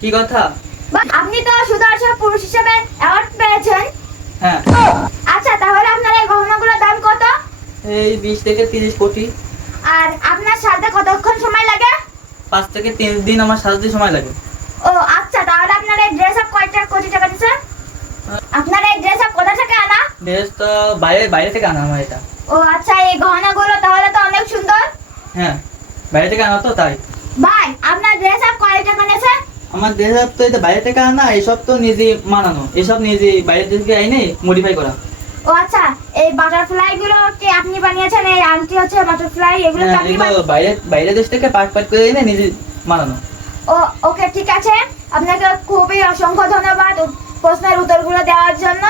কি কথা? আপনি তো সুদর্শন পুরুষ হিসেবে অ্যাওয়ার্ড পেয়েছেন। হ্যাঁ, আচ্ছা, তাহলে আপনার এই গহনাগুলোর দাম কত? এই 20 থেকে 30 কোটি। আর আপনার সাথে কতক্ষণ সময় লাগে? 5 থেকে 3 দিন আমার সাজতে সময় লাগে। ও আচ্ছা, তাহলে আপনার এই ড্রেস আপ কয়টা কোটি টাকা দিচ্ছে? আপনার এই ড্রেস আপ কোথা থেকে আনা? ড্রেস তো বাইরে বাইরে থেকে আনা আমার এটা। ও আচ্ছা, এই গহনাগুলো তাহলে তো অনেক সুন্দর। হ্যাঁ, বাইরে থেকে আনা তো তাই। ভাই, আপনার ড্রেস আপ কয় টাকা নিয়েছে? আমার ড্রেস তো এটা বাইরে থেকে আনা, এসব তো নিজে বানানো, এসব নিজে বাইরে থেকে আইনে মডিফাই করা। ও আচ্ছা, এই বাটারফ্লাই গুলো কি আপনি বানিয়েছেন? এই আংটি হচ্ছে বাটারফ্লাই, এগুলো কি হ্যাঁ, আপনি এগুলো বাইরে বাইরে দেশ থেকে পার্ট পার্ট করে এনে নিজে বানানো। ও ওকে, ঠিক আছে। আপনাকে খুবই অসংখ্য ধন্যবাদ প্রশ্নের উত্তরগুলো দেওয়ার জন্য।